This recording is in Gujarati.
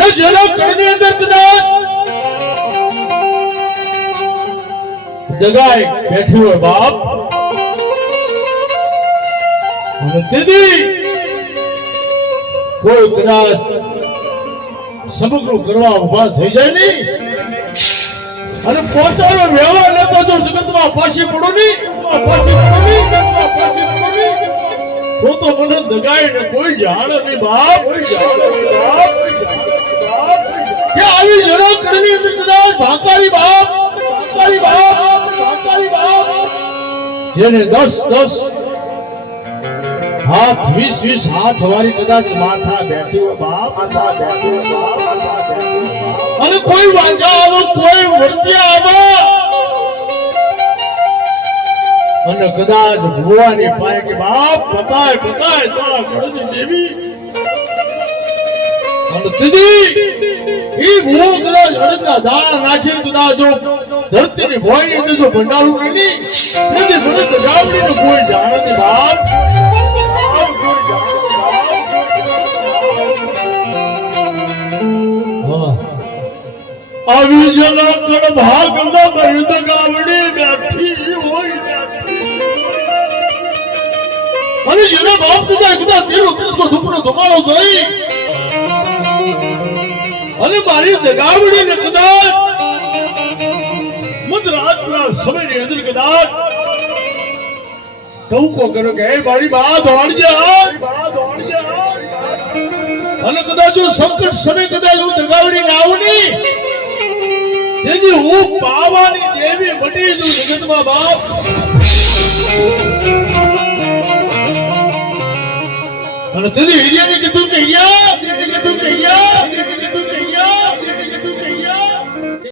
કે જેના જગાએ બેઠી હોય બાપ. અને કોઈ કદાચ સમગ્ર કરવા ઊભા થઈ જાય નહીં. અને પોતાનો વ્યવહાર ન જો જગતમાં પાછી પડો નહીં. પાછી પડો નહીં. પાછી પડો નહીં. તો તો મને દગાઈને કોઈ જાણે નહીં બાપ. કોઈ જાણે જેને દસ દસ હાથ, વીસ વીસ હાથ વાળી કદાચ માથા બેઠી. અને કોઈ વાંચા આવો, કોઈ વર્ત્યા આવો અને કદાચ ભુવાની પાસે કે, બાપ, બતાય બતાય, તારા ગણની દેવી અને દીદી એ ભૂ કદાચ અડકના દાણા નાખીને કદાચ ધરતીની ભોયની અંદર જો ભંડારું નહીં નથી મને તો ગામડીનું કોઈ જાણે નહીં બાપ આવી ગામડી બેઠી હોય. અને જેના બાપ કદાચ કદાચ તેરો ત્રીસો ધૂપનો ધુમાડો થઈ. અને મારી જગાવડી ને કદાચ મધરાતના સમયની કે હે મારી. અને કદાચ જો સંકટ સમય કદાચ હું કીધું કે હિરિયા કીધું કે